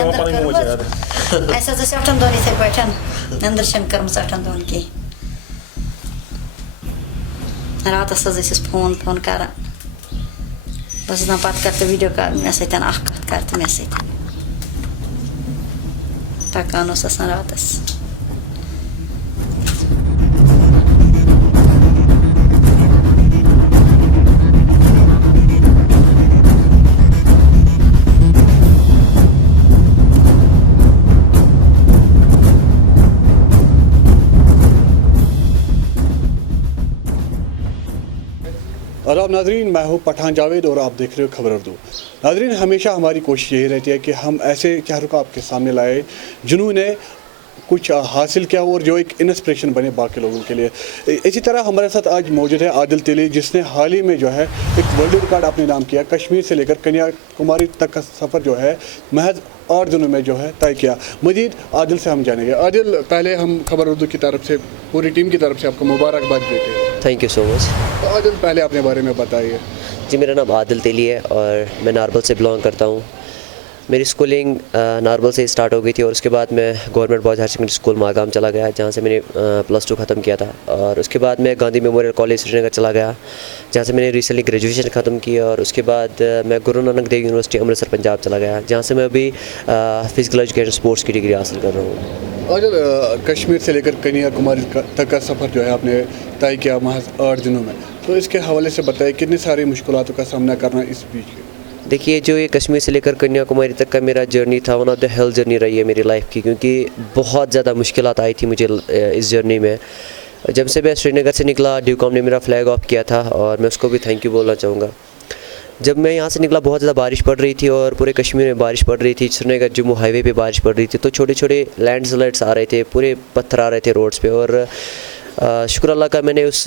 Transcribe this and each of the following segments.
ऐसा तो 8 दोन इथे बैठन नंदर शंकर में 8 दोन की रात फोन फोन कर बस ना पत करते वीडियो कॉल मे सतन कत करते मे सत पकान रात आदाब नाजरीन, मैं हूँ पठान जावेद और आप देख रहे हो खबर उर्दू। नाजरीन, हमेशा हमारी कोशिश यही रहती है कि हम ऐसे चेहरों को आपके सामने लाए जिन्होंने कुछ हासिल किया और जो एक इंस्पिरेशन बने बाकी लोगों के लिए। इसी तरह हमारे साथ आज मौजूद है आदिल तेली, जिसने हाल ही में जो है एक वर्ल्ड रिकॉर्ड अपने नाम किया। कश्मीर से लेकर कन्याकुमारी तक का सफ़र जो है महज 8 दिनों में जो है तय किया। मजीद आदिल से हम जानेंगे। आदिल, पहले हम खबर उर्दू की तरफ से, पूरी टीम की तरफ से आपको मुबारकबाद देते हैं। Thank you so much. तो आदिल, पहले अपने बारे में बताइए। जी, मेरा नाम आदिल तेली है और मैं नारबल से बिलोंग करता हूँ। मेरी स्कूलिंग नारबल से स्टार्ट हो गई थी और उसके बाद मैं government boys higher secondary school Magam चला गया, जहाँ से मैंने +2 ख़त्म किया था। और उसके बाद मैं गांधी मेमोरियल कॉलेज श्रीनगर चला गया, जहाँ से मैंने रिसेंटली ग्रेजुएशन ख़त्म की। और उसके बाद मैं गुरु नानक देव यूनिवर्सिटी अमृतसर पंजाब चला गया, जहाँ से मैं अभी फ़िज़िकल एजुकेशन स्पोर्ट्स की डिग्री हासिल कर रहा हूँ। और कश्मीर से लेकर कन्याकुमारी तक का सफ़र जो है आपने तय किया महज 8 दिनों में, तो इसके हवाले से बताइए कितनी सारी मुश्किलातों का सामना करना इस बीच। देखिए, जो ये कश्मीर से लेकर कन्याकुमारी तक का मेरा जर्नी था, one of the health journey रही है मेरी लाइफ की, क्योंकि बहुत ज़्यादा मुश्किलात आई थी मुझे इस जर्नी में। जब से मैं श्रीनगर से निकला, ड्यूकॉम ने मेरा फ्लैग ऑफ किया था और मैं उसको भी थैंक यू बोलना चाहूँगा। जब मैं यहाँ से निकला बहुत ज़्यादा बारिश पड़ रही थी और पूरे कश्मीर में बारिश पड़ रही थी। श्रीनगर जम्मू हाईवे पे बारिश पड़ रही थी, तो छोटे छोटे लैंडस्लाइड्स आ रहे थे, पूरे पत्थर आ रहे थे रोड्स पे। और शुक्र अल्लाह का मैंने उस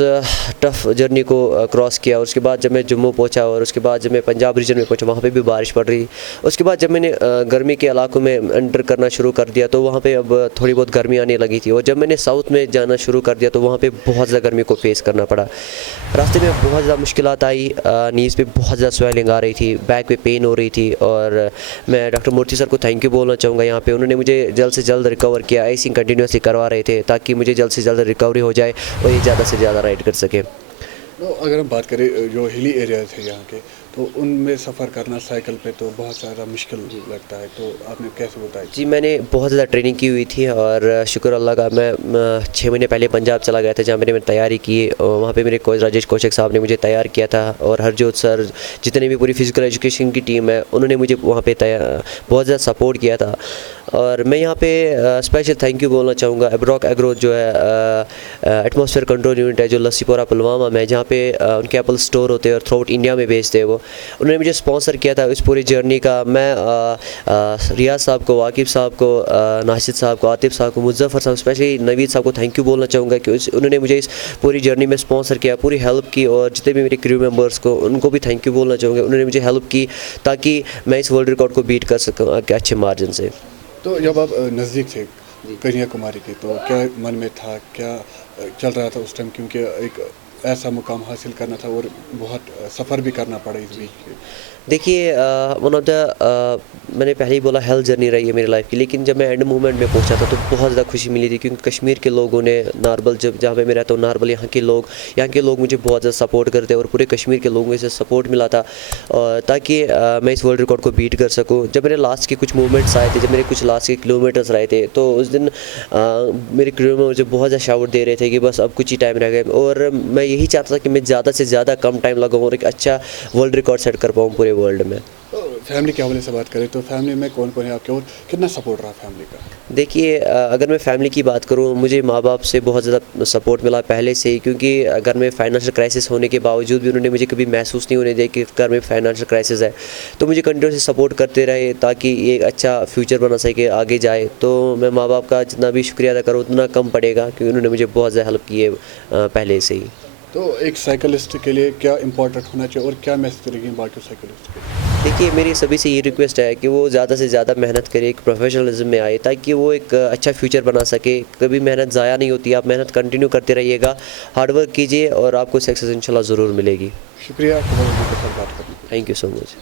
टफ़ जर्नी को क्रॉस किया। और उसके बाद जब मैं जम्मू पहुंचा और उसके बाद जब मैं पंजाब रीजन में पहुंचा, वहाँ पे भी बारिश पड़ रही। उसके बाद जब मैंने गर्मी के इलाकों में एंटर करना शुरू कर दिया, तो वहाँ पे अब थोड़ी बहुत गर्मी आने लगी थी। और जब मैंने साउथ में जाना शुरू कर दिया, तो वहाँ पे बहुत ज़्यादा गर्मी को फेस करना पड़ा। रास्ते में बहुत ज़्यादा मुश्किलात आई, नीज़ पे बहुत ज़्यादा स्वेलिंग आ रही थी, बैक पे पेन हो रही थी। और मैं डॉक्टर मूर्ति सर को थैंक यू बोलना चाहूँगा। यहाँ पर उन्होंने मुझे जल्द से जल्द रिकवर किया, ऐसी कंटिन्यूसली करवा रहे थे ताकि मुझे जल्द से जल्द रिकवरी हो जाए और ये ज़्यादा से ज़्यादा राइड कर सके। तो अगर हम बात करें जो हिली एरिया थे यहाँ के, तो उनमें सफ़र करना साइकिल पे तो बहुत ज़्यादा मुश्किल लगता है, तो आपने कैसे बताया? जी, मैंने बहुत ज़्यादा ट्रेनिंग की हुई थी और शुक्र अल्लाह का मैं 6 महीने पहले पंजाब चला गया था, जहाँ मैंने तैयारी की। और वहाँ पे मेरे कोच राजेश कोशक साहब ने मुझे तैयार किया था और हरजोत सर, जितने भी पूरी फ़िज़िकल एजुकेशन की टीम है, उन्होंने मुझे वहाँ पे बहुत ज़्यादा सपोर्ट किया था। और मैं यहाँ पे स्पेशल थैंक यू बोलना चाहूँगा एब्रॉक एग्रो, जो है एटमॉस्फेयर कंट्रोल यूनिट है, जो लस्सीपुरा पुलवामा में, जहाँ पे उनके एप्पल स्टोर होते हैं और थ्रू आउट इंडिया में बेचते हैं। वो उन्होंने मुझे स्पॉन्सर किया था इस पूरी जर्नी का। मैं रियाज साहब को, वाकिफ़ साहब को, नाशिद साहब को, आतिफ साहब को, मुज़फ़्फ़र साहब, स्पेशली नवीद साहब को थैंक यू बोलना चाहूँगा कि उन्होंने मुझे इस पूरी जर्नी में स्पॉन्सर किया, पूरी हेल्प की। और जितने भी मेरे क्रू मेंबर्स को, उनको भी थैंक यू बोलना चाहूँगा, उन्होंने मुझे हेल्प की ताकि मैं इस वर्ल्ड रिकॉर्ड को बीट कर सकूँ अच्छे मार्जिन से। तो जब आप नज़दीक थे कन्याकुमारी के, तो क्या मन में था, क्या चल रहा था उस टाइम? क्योंकि एक ऐसा मुकाम हासिल करना था और बहुत सफ़र भी करना पड़ा इस बीच। देखिए, वन ऑफ द मैंने पहले ही बोला हेल्थ जर्नी रही है मेरी लाइफ की, लेकिन जब मैं एंड मोमेंट में पहुंचा था तो बहुत ज़्यादा खुशी मिली थी, क्योंकि कश्मीर के लोगों ने, नारबल जहाँ पे मैं रहता हूँ, नारबल यहाँ के लोग मुझे बहुत ज़्यादा सपोर्ट करते हैं और पूरे कश्मीर के लोगों से सपोर्ट मिला था ताकि मैं इस वर्ल्ड रिकॉर्ड को बीट कर सकूँ। जब मेरे लास्ट के कुछ मूवमेंट्स आए थे, जब मेरे कुछ लास्ट के किलोमीटर्स रहे थे, तो उस दिन मेरे क्रू में मुझे बहुत ज़्यादा शाउट दे रहे थे कि बस अब कुछ ही टाइम रह गए। और मैं यही चाहता था कि मैं ज़्यादा से ज़्यादा कम टाइम लगाऊँ और एक अच्छा वर्ल्ड रिकॉर्ड सेट कर पाऊँ पूरे वर्ल्ड में। तो फैमिली के हवाले से बात करें तो फैमिली में कौन कौन है आपके और कितना सपोर्ट रहा फैमिली का? देखिए, अगर मैं फैमिली की बात करूं, मुझे माँ बाप से बहुत ज़्यादा सपोर्ट मिला पहले से ही, क्योंकि घर में फाइनेंशियल क्राइसिस होने के बावजूद भी उन्होंने मुझे कभी महसूस नहीं होने दिया कि घर में फाइनेंशियल क्राइसिस है। तो मुझे कंटिन्यूसली सपोर्ट करते रहे ताकि ये एक अच्छा फ्यूचर बना सके, आगे जाए। तो मैं माँ बाप का जितना भी शुक्रिया अदा करूँ उतना कम पड़ेगा, क्योंकि उन्होंने मुझे बहुत ज़्यादा हेल्प की है पहले से ही। तो एक साइकिलिस्ट के लिए क्या इंपॉर्टेंट होना चाहिए और क्या मैसेज करेंगे बाकी साइकिलिस्ट के? देखिए, मेरी सभी से ये रिक्वेस्ट है कि वो ज़्यादा से ज़्यादा मेहनत करे, एक प्रोफेशनलिज्म में आए, ताकि वो एक अच्छा फ्यूचर बना सके। कभी मेहनत ज़ाया नहीं होती, आप मेहनत कंटिन्यू करते रहिएगा, हार्डवर्क कीजिए और आपको सक्सेस इंशाल्लाह ज़रूर मिलेगी। शुक्रिया खबर के साथ बात करने के लिए। Thank you so much.